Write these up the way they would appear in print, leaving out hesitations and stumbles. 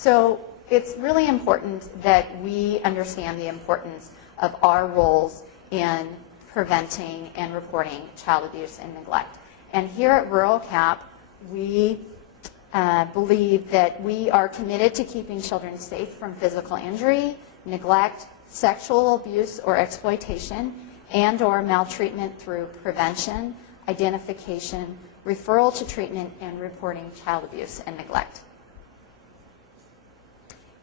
So it's really important that we understand the importance of our roles in preventing and reporting child abuse and neglect. And here at Rural CAP, we believe that we are committed to keeping children safe from physical injury, neglect, sexual abuse or exploitation, and or maltreatment through prevention, identification, referral to treatment, and reporting child abuse and neglect.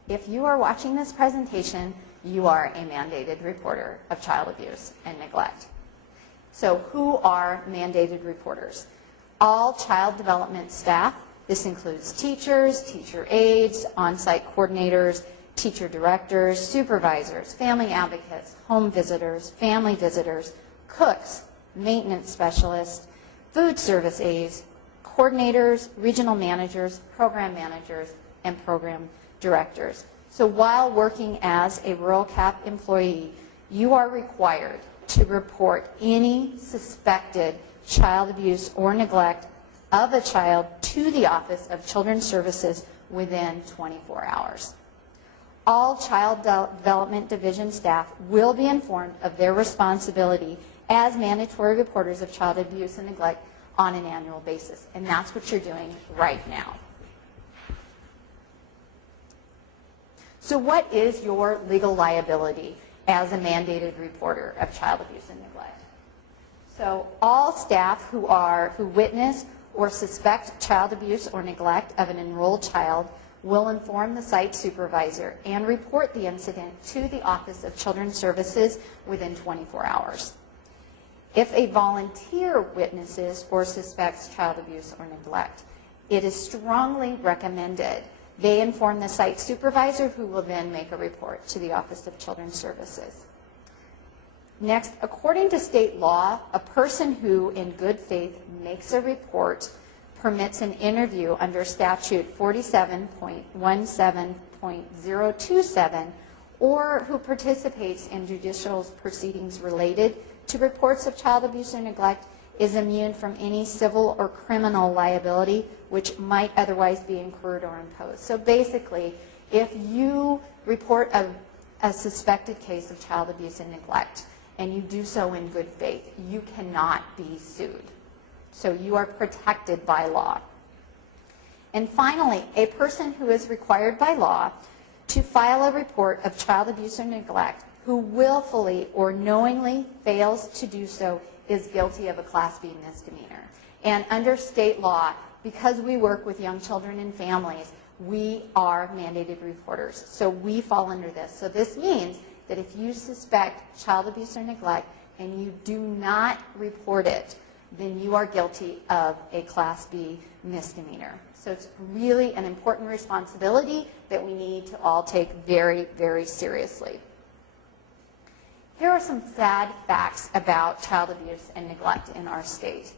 If you are watching this presentation, you are a mandated reporter of child abuse and neglect. So who are mandated reporters? All child development staff. This includes teachers, teacher aides, on-site coordinators, teacher directors, supervisors, family advocates, home visitors, family visitors, cooks, maintenance specialists, food service aides, coordinators, regional managers, and program directors. So while working as a Rural CAP employee, you are required to report any suspected child abuse or neglect of a child to the Office of Children's Services within 24 hours. All Child Development Division staff will be informed of their responsibility as mandatory reporters of child abuse and neglect on an annual basis. And that's what you're doing right now. So what is your legal liability as a mandated reporter of child abuse and neglect? So all staff who witness or suspect child abuse or neglect of an enrolled child will inform the site supervisor and report the incident to the Office of Children's Services within 24 hours. If a volunteer witnesses or suspects child abuse or neglect, it is strongly recommended they inform the site supervisor, who will then make a report to the Office of Children's Services. Next, according to state law, a person who in good faith makes a report permits an interview under statute 47.17.027, or who participates in judicial proceedings related to reports of child abuse or neglect is immune from any civil or criminal liability which might otherwise be incurred or imposed. So basically, if you report a suspected case of child abuse and neglect, and you do so in good faith, you cannot be sued. So you are protected by law. And finally, a person who is required by law to file a report of child abuse or neglect who willfully or knowingly fails to do so is guilty of a Class B misdemeanor. And under state law, because we work with young children and families, we are mandated reporters. So we fall under this. So this means that if you suspect child abuse or neglect and you do not report it, then you are guilty of a Class B misdemeanor. So it's really an important responsibility that we need to all take very, very seriously. Here are some sad facts about child abuse and neglect in our state.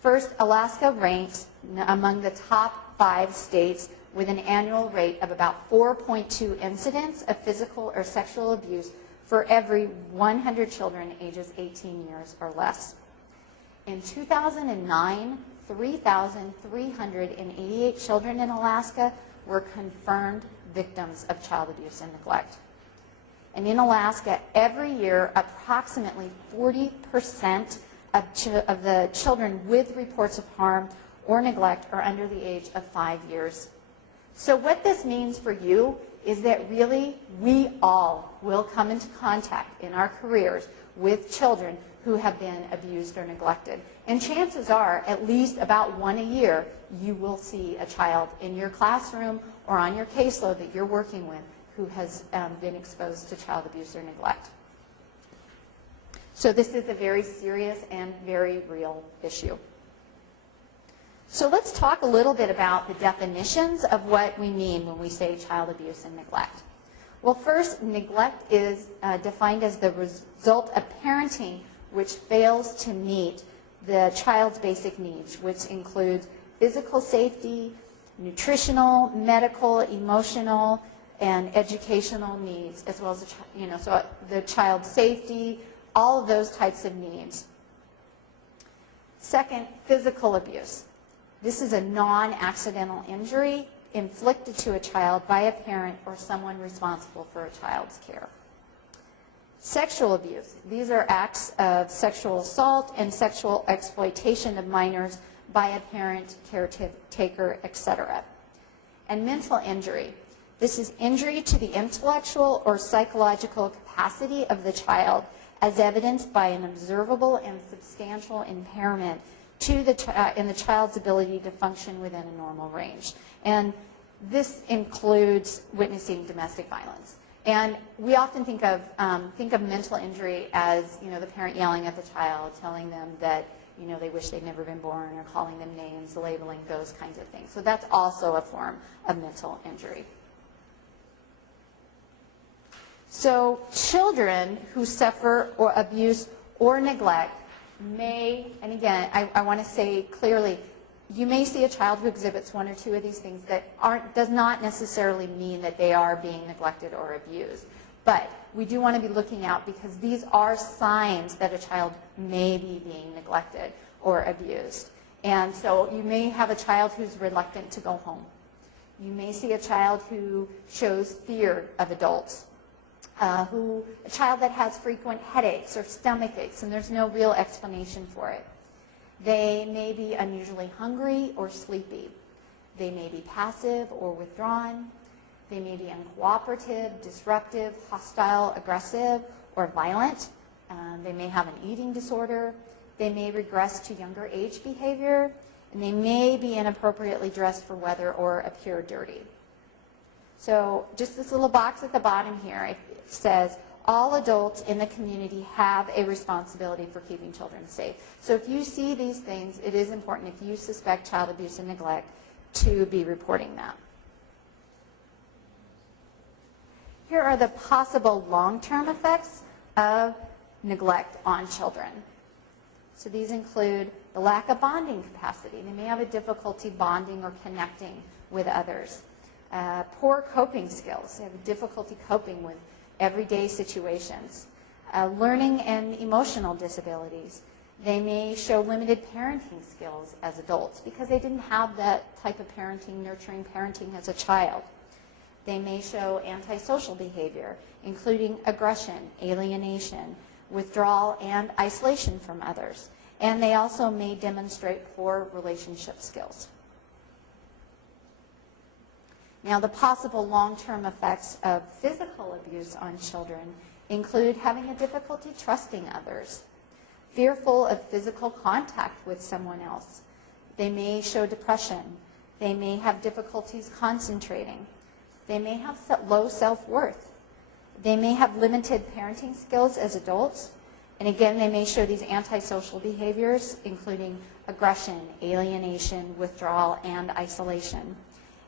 First, Alaska ranks among the top 5 states with an annual rate of about 4.2 incidents of physical or sexual abuse for every 100 children ages 18 years or less. In 2009, 3,388 children in Alaska were confirmed victims of child abuse and neglect. And in Alaska, every year, approximately 40% of the children with reports of harm or neglect are under the age of 5 years. So what this means for you is that really we all will come into contact in our careers with children who have been abused or neglected. And chances are, at least about 1 a year, you will see a child in your classroom or on your caseload that you're working with who has been exposed to child abuse or neglect. So this is a very serious and very real issue. So let's talk a little bit about the definitions of what we mean when we say child abuse and neglect. Well, first, neglect is defined as the result of parenting which fails to meet the child's basic needs, which includes physical safety, nutritional, medical, emotional, and educational needs, as well as so the child's safety, all of those types of needs. Second, physical abuse. This is a non-accidental injury. inflicted to a child by a parent or someone responsible for a child's care. Sexual abuse. These are acts of sexual assault and sexual exploitation of minors by a parent, caretaker, etc. And mental injury. This is injury to the intellectual or psychological capacity of the child as evidenced by an observable and substantial impairment to in the child's ability to function within a normal range. And this includes witnessing domestic violence. And we often think of mental injury as, the parent yelling at the child, telling them that, they wish they'd never been born, or calling them names, labeling, those kinds of things. So that's also a form of mental injury. So children who suffer or abuse or neglect may, and again, I want to say clearly, you may see a child who exhibits one or two of these things that does not necessarily mean that they are being neglected or abused. But we do want to be looking out because these are signs that a child may be being neglected or abused. And so you may have a child who's reluctant to go home. You may see a child who shows fear of adults. A child that has frequent headaches or stomach aches, and there's no real explanation for it. They may be unusually hungry or sleepy. They may be passive or withdrawn. They may be uncooperative, disruptive, hostile, aggressive, or violent. They may have an eating disorder. They may regress to younger age behavior, and they may be inappropriately dressed for weather or appear dirty. So just this little box at the bottom here, it says, all adults in the community have a responsibility for keeping children safe. So if you see these things, it is important, if you suspect child abuse and neglect, to be reporting that. Here are the possible long-term effects of neglect on children. So these include the lack of bonding capacity. They may have a difficulty bonding or connecting with others. Poor coping skills. They have a difficulty coping with everyday situations. Learning and emotional disabilities. They may show limited parenting skills as adults because they didn't have that type of parenting, nurturing parenting as a child. They may show antisocial behavior, including aggression, alienation, withdrawal, and isolation from others. And they also may demonstrate poor relationship skills. Now, the possible long-term effects of physical abuse on children include having a difficulty trusting others, fearful of physical contact with someone else. They may show depression. They may have difficulties concentrating. They may have low self-worth. They may have limited parenting skills as adults. And again, they may show these antisocial behaviors, including aggression, alienation, withdrawal, and isolation.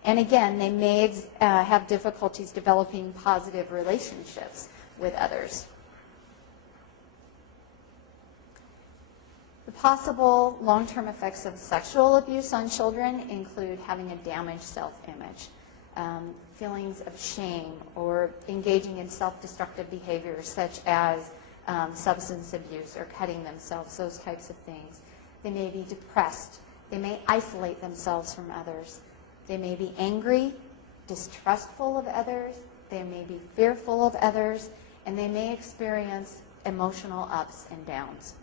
And again, they may have difficulties developing positive relationships with others. The possible long-term effects of sexual abuse on children include having a damaged self-image, feelings of shame, or engaging in self-destructive behaviors such as substance abuse or cutting themselves, those types of things. They may be depressed. They may isolate themselves from others. They may be angry, distrustful of others. They may be fearful of others, and they may experience emotional ups and downs.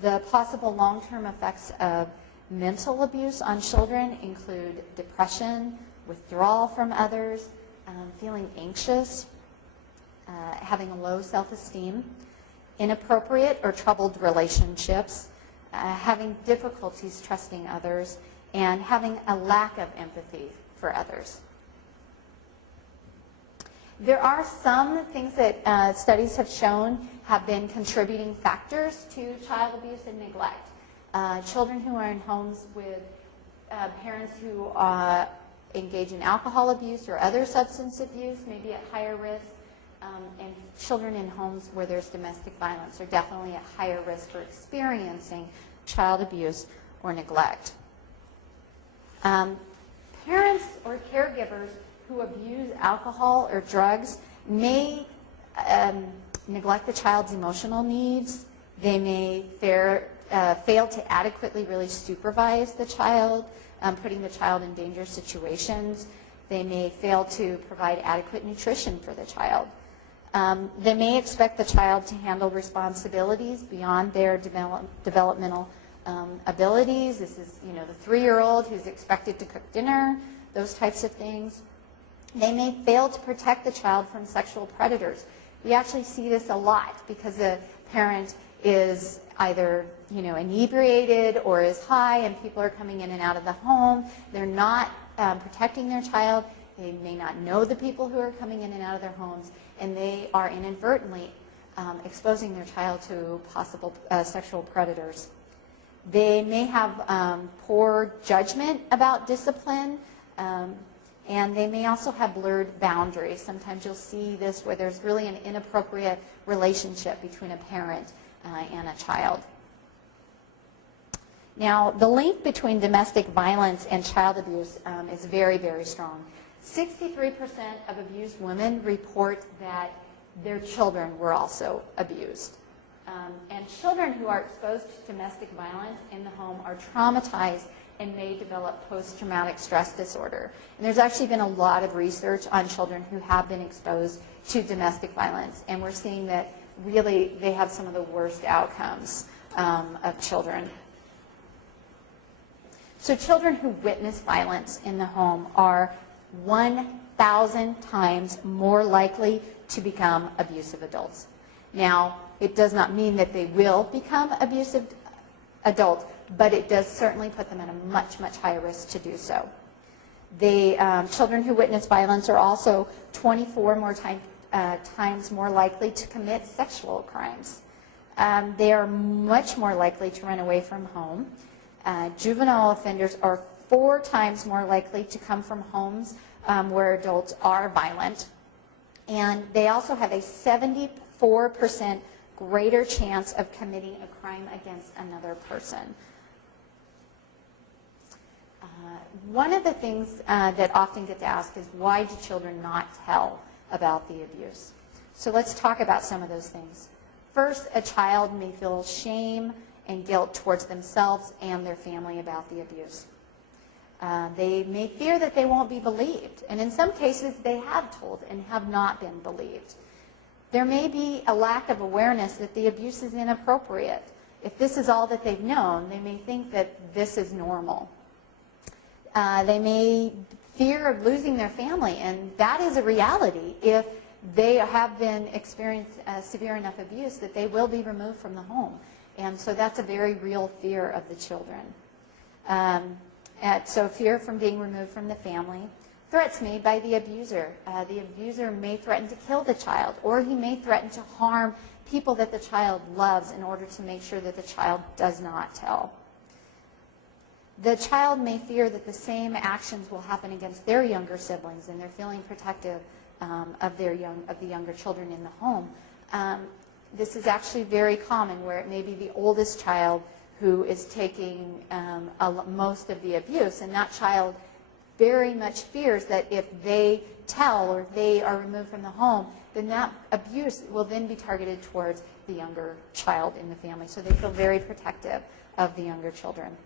The possible long-term effects of mental abuse on children include depression, withdrawal from others, feeling anxious, having a low self-esteem, inappropriate or troubled relationships, having difficulties trusting others, and having a lack of empathy for others. There are some things that studies have shown have been contributing factors to child abuse and neglect. Children who are in homes with parents who engage in alcohol abuse or other substance abuse may be at higher risk, and children in homes where there's domestic violence are definitely at higher risk for experiencing child abuse or neglect. Parents or caregivers who abuse alcohol or drugs may neglect the child's emotional needs. They may fail to adequately really supervise the child, putting the child in dangerous situations. They may fail to provide adequate nutrition for the child. They may expect the child to handle responsibilities beyond their developmental abilities. This is, the 3-year-old who's expected to cook dinner, those types of things. They may fail to protect the child from sexual predators. We actually see this a lot because the parent is either, inebriated or is high and people are coming in and out of the home. They're not protecting their child. They may not know the people who are coming in and out of their homes, and they are inadvertently exposing their child to possible sexual predators. They may have poor judgment about discipline, and they may also have blurred boundaries. Sometimes you'll see this where there's really an inappropriate relationship between a parent and a child. Now, the link between domestic violence and child abuse is very, very strong. 63% of abused women report that their children were also abused. And children who are exposed to domestic violence in the home are traumatized and may develop post-traumatic stress disorder. And there's actually been a lot of research on children who have been exposed to domestic violence, and we're seeing that really they have some of the worst outcomes of children. So children who witness violence in the home are 1,000 times more likely to become abusive adults. Now, it does not mean that they will become abusive adults, but it does certainly put them at a much, much higher risk to do so. Children who witness violence are also 24 more times more likely to commit sexual crimes. They are much more likely to run away from home. Juvenile offenders are 4 times more likely to come from homes where adults are violent. And they also have a 74% greater chance of committing a crime against another person. One of the things that often gets asked is, why do children not tell about the abuse? So let's talk about some of those things. First, a child may feel shame and guilt towards themselves and their family about the abuse. They may fear that they won't be believed, and in some cases they have told and have not been believed. There may be a lack of awareness that the abuse is inappropriate. If this is all that they've known, they may think that this is normal. They may fear of losing their family, and that is a reality if they have been experienced severe enough abuse that they will be removed from the home. And so that's a very real fear of the children. So fear from being removed from the family. Threats made by the abuser. The abuser may threaten to kill the child, or he may threaten to harm people that the child loves in order to make sure that the child does not tell. The child may fear that the same actions will happen against their younger siblings, and they're feeling protective of the younger children in the home. This is actually very common, where it may be the oldest child who is taking most of the abuse, and that child very much fears that if they tell or they are removed from the home, then that abuse will then be targeted towards the younger child in the family. So they feel very protective of the younger children.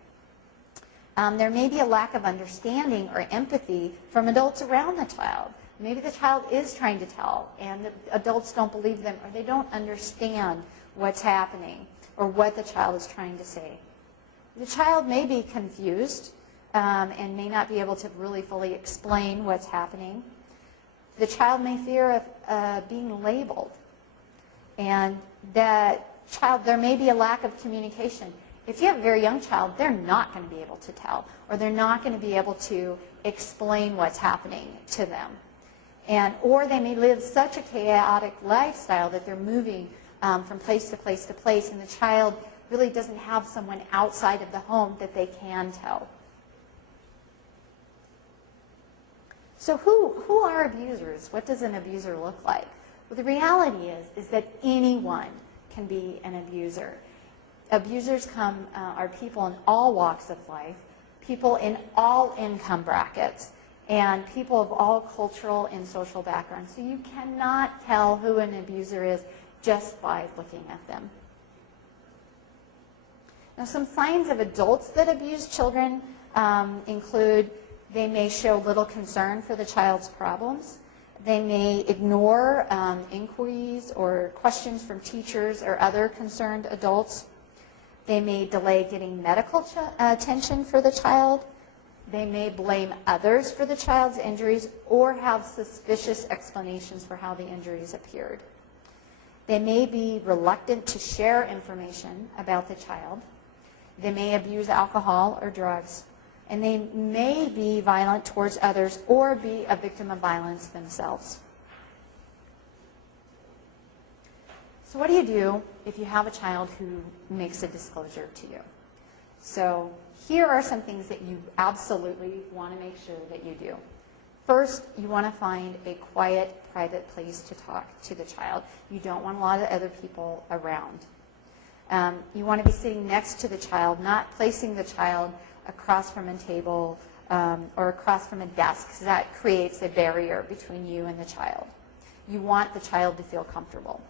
There may be a lack of understanding or empathy from adults around the child. Maybe the child is trying to tell, and the adults don't believe them, or they don't understand what's happening or what the child is trying to say. The child may be confused and may not be able to really fully explain what's happening. The child may fear of being labeled, and there may be a lack of communication. If you have a very young child, they're not going to be able to tell, or they're not going to be able to explain what's happening to them. Or they may live such a chaotic lifestyle that they're moving from place to place to place, and the child really doesn't have someone outside of the home that they can tell. So who are abusers? What does an abuser look like? Well, the reality is that anyone can be an abuser. Abusers are people in all walks of life, people in all income brackets, and people of all cultural and social backgrounds. So you cannot tell who an abuser is just by looking at them. Now, some signs of adults that abuse children include they may show little concern for the child's problems. They may ignore inquiries or questions from teachers or other concerned adults. They may delay getting medical attention for the child. They may blame others for the child's injuries or have suspicious explanations for how the injuries appeared. They may be reluctant to share information about the child. They may abuse alcohol or drugs. And they may be violent towards others or be a victim of violence themselves. So what do you do if you have a child who makes a disclosure to you? So here are some things that you absolutely want to make sure that you do. First, you want to find a quiet, private place to talk to the child. You don't want a lot of other people around. You want to be sitting next to the child, not placing the child across from a table or across from a desk, because that creates a barrier between you and the child. You want the child to feel comfortable.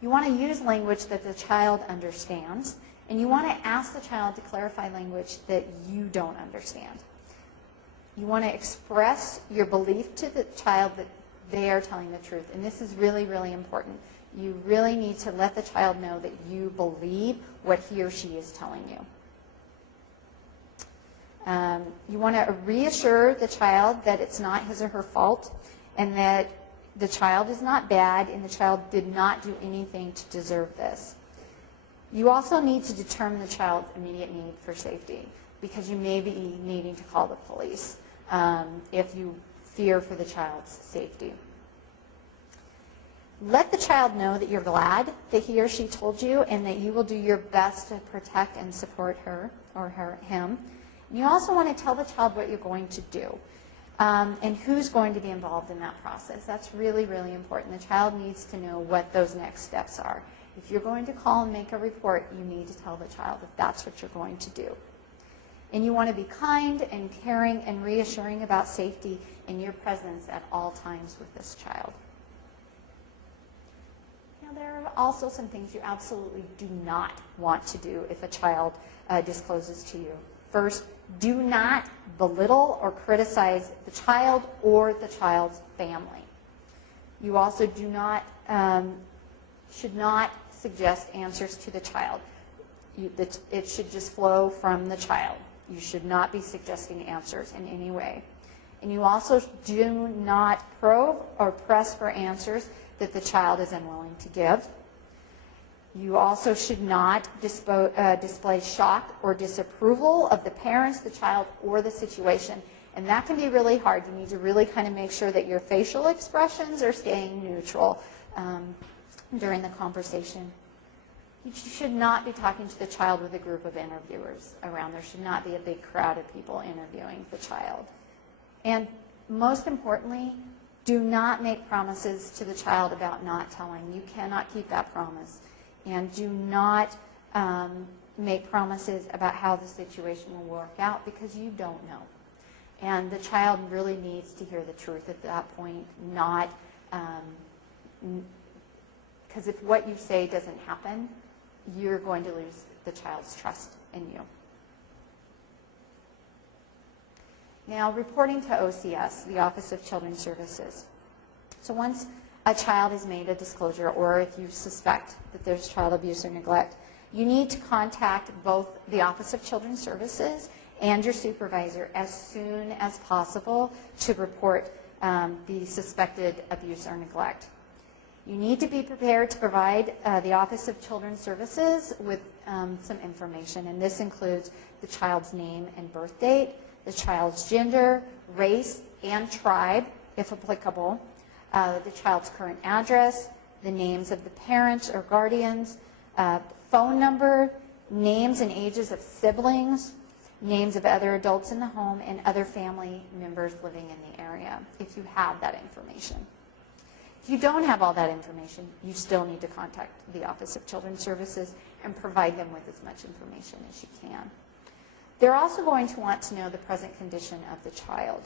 You want to use language that the child understands, and you want to ask the child to clarify language that you don't understand. You want to express your belief to the child that they are telling the truth, and this is really, really important. You really need to let the child know that you believe what he or she is telling you. You want to reassure the child that it's not his or her fault and that the child is not bad and the child did not do anything to deserve this. You also need to determine the child's immediate need for safety because you may be needing to call the police if you fear for the child's safety. Let the child know that you're glad that he or she told you and that you will do your best to protect and support her or him. You also want to tell the child what you're going to do and who's going to be involved in that process. That's really, really important. The child needs to know what those next steps are. If you're going to call and make a report, you need to tell the child if that's what you're going to do. And you want to be kind and caring and reassuring about safety in your presence at all times with this child. Now, there are also some things you absolutely do not want to do if a child discloses to you. First, do not belittle or criticize the child or the child's family. You also should not suggest answers to the child. It should just flow from the child. You should not be suggesting answers in any way. And you also do not probe or press for answers that the child is unwilling to give. You also should not display shock or disapproval of the parents, the child, or the situation. And that can be really hard. You need to really kind of make sure that your facial expressions are staying neutral during the conversation. You should not be talking to the child with a group of interviewers around. There should not be a big crowd of people interviewing the child. And most importantly, do not make promises to the child about not telling. You cannot keep that promise. And do not make promises about how the situation will work out because you don't know. And the child really needs to hear the truth at that point, not because if what you say doesn't happen, you're going to lose the child's trust in you. Now, reporting to OCS, the Office of Children's Services. So once a child has made a disclosure, or if you suspect that there's child abuse or neglect, you need to contact both the Office of Children's Services and your supervisor as soon as possible to report the suspected abuse or neglect. You need to be prepared to provide the Office of Children's Services with some information, and this includes the child's name and birth date, the child's gender, race, and tribe, if applicable, the child's current address, the names of the parents or guardians, phone number, names and ages of siblings, names of other adults in the home, and other family members living in the area, if you have that information. If you don't have all that information, you still need to contact the Office of Children's Services and provide them with as much information as you can. They're also going to want to know the present condition of the child.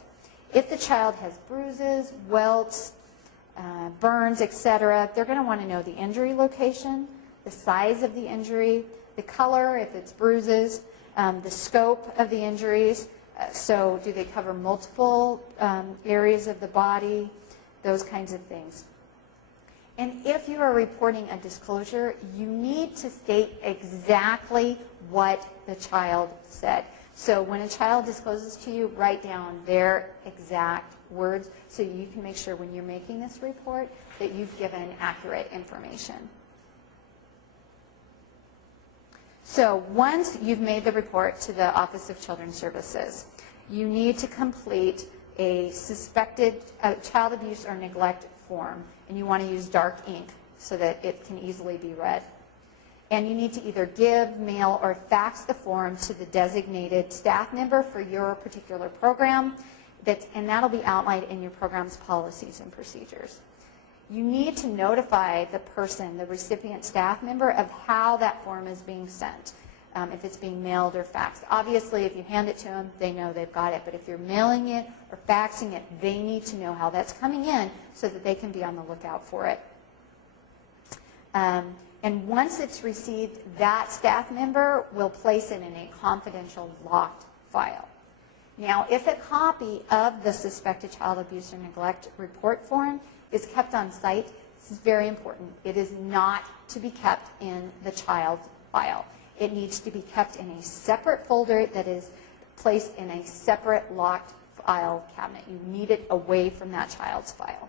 If the child has bruises, welts, burns, etc., they're going to want to know the injury location, the size of the injury, the color, if it's bruises, the scope of the injuries. So do they cover multiple areas of the body, those kinds of things. And if you are reporting a disclosure, you need to state exactly what the child said. So when a child discloses to you, write down their exact words so you can make sure when you're making this report that you've given accurate information. So once you've made the report to the Office of Children's Services, you need to complete a suspected child abuse or neglect form, and you want to use dark ink so that it can easily be read. And you need to either give, mail, or fax the form to the designated staff member for your particular program, and that'll be outlined in your program's policies and procedures. You need to notify the person, the recipient staff member, of how that form is being sent, if it's being mailed or faxed. Obviously, if you hand it to them, they know they've got it, but if you're mailing it or faxing it, they need to know how that's coming in so that they can be on the lookout for it. And once it's received, that staff member will place it in a confidential locked file. Now, if a copy of the suspected child abuse or neglect report form is kept on site, this is very important. It is not to be kept in the child's file. It needs to be kept in a separate folder that is placed in a separate locked file cabinet. You need it away from that child's file.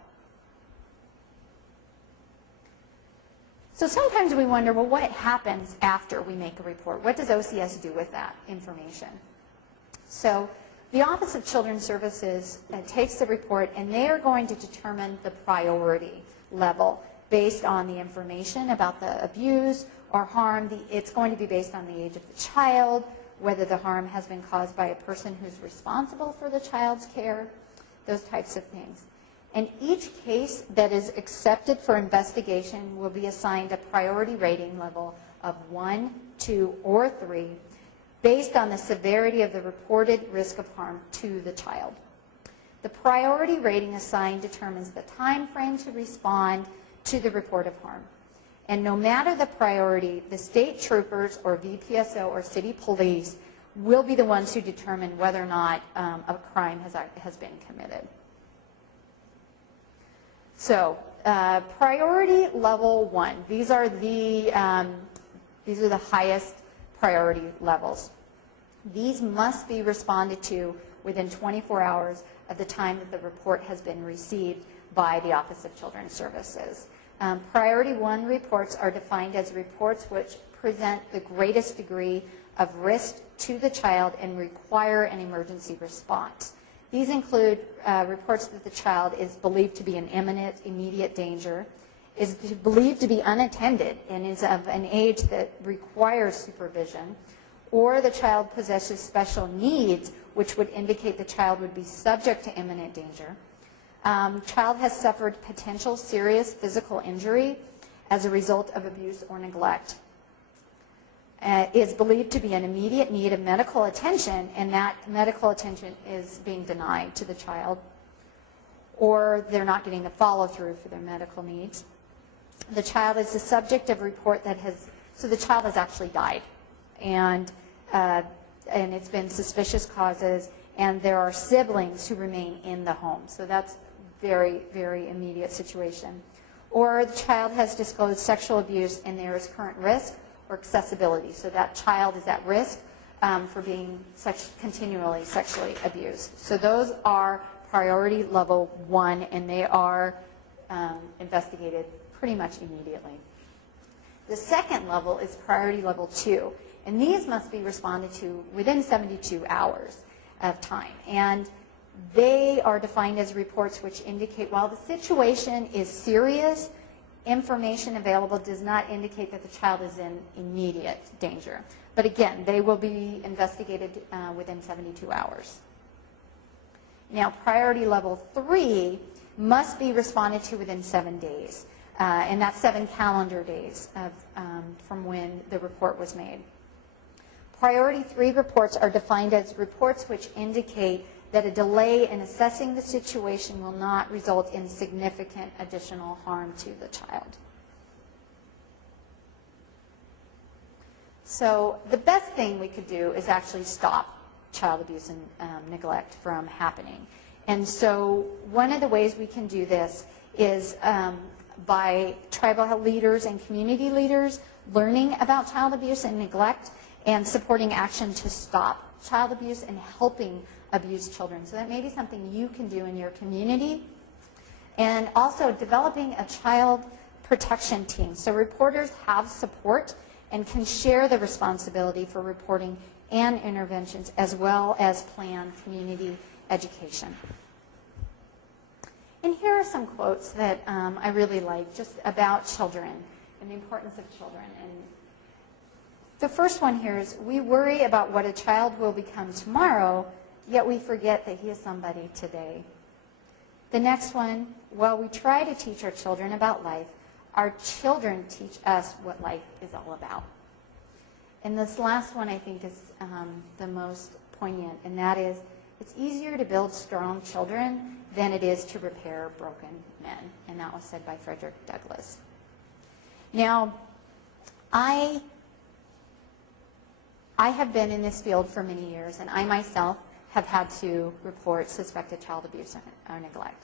So sometimes we wonder, well, what happens after we make a report? What does OCS do with that information? So the Office of Children's Services takes the report, and they are going to determine the priority level based on the information about the abuse or harm. It's going to be based on the age of the child, whether the harm has been caused by a person who's responsible for the child's care, those types of things. And each case that is accepted for investigation will be assigned a priority rating level of 1, 2, or 3 based on the severity of the reported risk of harm to the child. The priority rating assigned determines the time frame to respond to the report of harm. And no matter the priority, the state troopers or VPSO or city police will be the ones who determine whether or not a crime has been committed. So, priority level 1. These are the highest priority levels. These must be responded to within 24 hours of the time that the report has been received by the Office of Children's Services. Priority 1 reports are defined as reports which present the greatest degree of risk to the child and require an emergency response. These include reports that the child is believed to be in imminent, immediate danger, is believed to be unattended and is of an age that requires supervision, or the child possesses special needs which would indicate the child would be subject to imminent danger. Child has suffered potential serious physical injury as a result of abuse or neglect. Is believed to be in immediate need of medical attention, and that medical attention is being denied to the child, or they're not getting the follow-through for their medical needs. The child is the subject of a report that so the child has actually died, and it's been suspicious causes, and there are siblings who remain in the home. So that's very, very immediate situation. Or the child has disclosed sexual abuse, and there is current risk or accessibility. So that child is at risk for being continually sexually abused. So those are priority level 1, and they are investigated pretty much immediately. The second level is priority level 2, and these must be responded to within 72 hours of time. And they are defined as reports which indicate while the situation is serious, information available does not indicate that the child is in immediate danger. But again, they will be investigated within 72 hours. Now, priority level 3 must be responded to within 7 days, and that's 7 calendar days from when the report was made. Priority 3 reports are defined as reports which indicate that a delay in assessing the situation will not result in significant additional harm to the child. So the best thing we could do is actually stop child abuse and neglect from happening. And so one of the ways we can do this is by tribal leaders and community leaders learning about child abuse and neglect and supporting action to stop child abuse and helping abused children. So that may be something you can do in your community. And also developing a child protection team. So reporters have support and can share the responsibility for reporting and interventions, as well as plan community education. And here are some quotes that I really like just about children and the importance of children. And the first one here is, we worry about what a child will become tomorrow, yet we forget that he is somebody today. The next one, while we try to teach our children about life, our children teach us what life is all about. And this last one I think is the most poignant, and that is, it's easier to build strong children than it is to repair broken men. And that was said by Frederick Douglass. Now, I have been in this field for many years, and I myself have had to report suspected child abuse or neglect.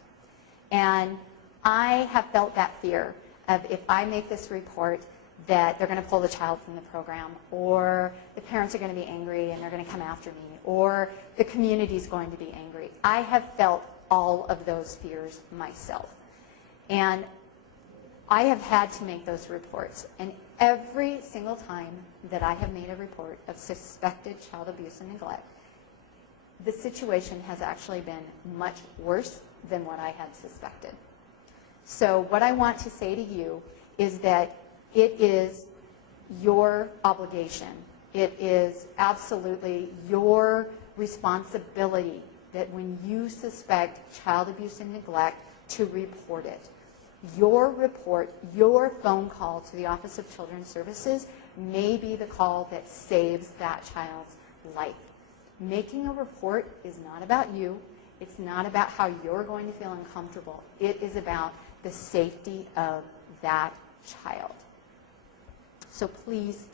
And I have felt that fear of, if I make this report, that they're going to pull the child from the program, or the parents are going to be angry and they're going to come after me, or the community is going to be angry. I have felt all of those fears myself. And I have had to make those reports. And every single time that I have made a report of suspected child abuse and neglect, the situation has actually been much worse than what I had suspected. So what I want to say to you is that it is your obligation. It is absolutely your responsibility that when you suspect child abuse and neglect, to report it. Your report, your phone call to the Office of Children's Services may be the call that saves that child's life. Making a report is not about you. It's not about how you're going to feel uncomfortable. It is about the safety of that child. So please